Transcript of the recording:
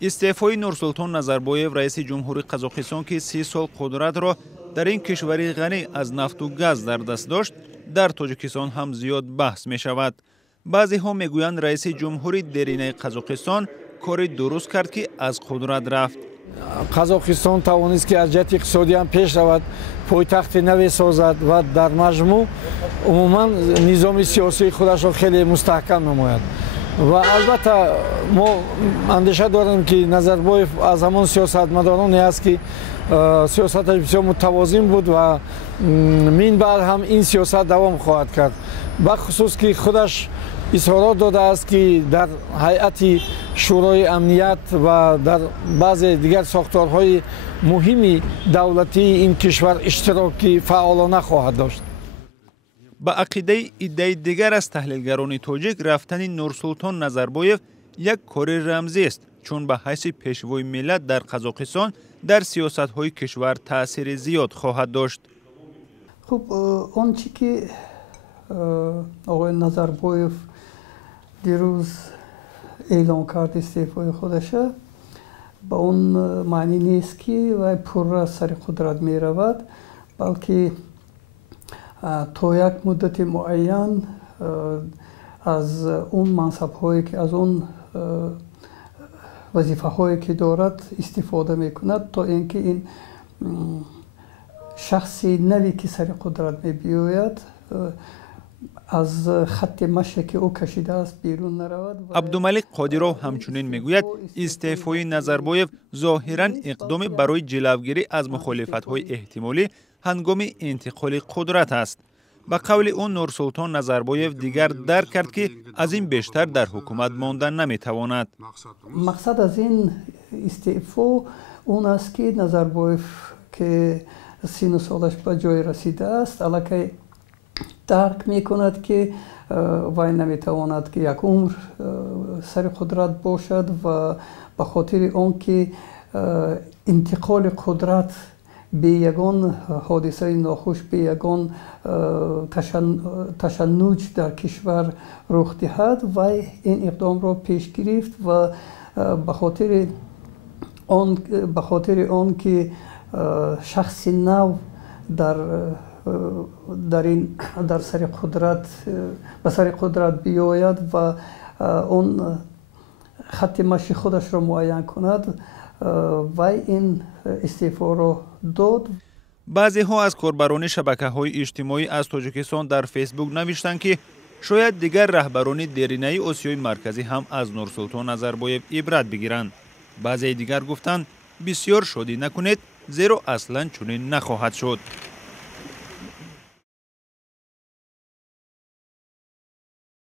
استعفای نورسلطان نظربایف رئیس جمهوری قزاقستان که 30 سال قدرت را در این کشوری غنی از نفت و گاز در دست داشت در تاجیکستان هم زیاد بحث می شود. بعضی ها می گویند رئیس جمهوری درینه قزاقستان کاری درست کرد که از قدرت رفت. قزاقستان توانست که از جهت اقتصادی هم پیش رود، پایتخت نوی سازد و در مجموع عموما نظام سیاسی خودش را خیلی مستحکم نماید. و البته ما اندیشه داریم که نظربایف از همان سیاستمدارانی است که سیاستش بسیار متوازن بود و من بعد هم این سیاست دوام خواهد کرد. بخصوص که خودش اظهارات داده است که در هیئت شورای امنیت و در بعضی دیگر ساختارهای مهمی دولتی این کشور اشتراکی فعالانه خواهد داشت. با عقیده ایده دیگر از تحلیلگران تاجیک رفتن نورسلطان نظربایف یک کار رمزی است، چون به حیث پیشوای ملت در قزاقستان در سیاست‌های کشور تأثیر زیاد خواهد داشت. خب آنچه که آقای نظربایف دیروز اعلام کرد استعفای خودشه با اون معنی نیست که وی پورا سر قدرت می رود، بلکه تا یک مدت معین از اون منصب هایی که از اون وظیفه هایی که دارد استفاده می کند تا اینکه این شخصی نوی که سر قدرت می بیاید از خط مشی که او کشیده است بیرون نرود. عبدالملک قادیروف همچنین میگوید استعفای نظربایف ظاهراً اقدام برای جلوگیری از مخالفت‌های احتمالی هنگام انتقال قدرت است. به قول اون نورسلطان نظربایف دیگر درک کرد که از این بیشتر در حکومت ماندن نمیتواند. مقصد از این استعفا اون است که نظربایف که 30 سالش به جای رسیده است الکی درک می کند که وی نمیتواند که یک عمر سر قدرت باشد و به خاطر آن که انتقال قدرت به یگان حادثه ناخوش، به یگان تشنج در کشور رخ دهد و این اقدام را پیش گرفت و به خاطر آن که شخص نو در سر قدرت به سر قدرت بیاید و اون خط مشی خودش را معین کند و این استعفا را داد. بعضی ها از کاربران شبکه‌های اجتماعی از تاجیکستان در فیسبوک نوشتند که شاید دیگر رهبران درینه آسیای مرکزی هم از نورسلطان نظربایف عبرت بگیرند. بعضی دیگر گفتند بسیار شادی نکنید زیرا اصلا چنین نخواهد شد.